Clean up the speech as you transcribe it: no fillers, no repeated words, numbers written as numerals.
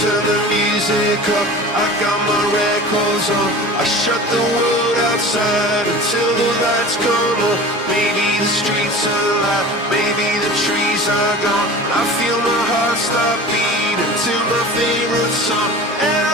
turn the music up. I got my records on. I shut the world outside until the lights come on. Maybe the streets are alive, maybe the trees are gone. I feel my heart stop beating to my favorite song, and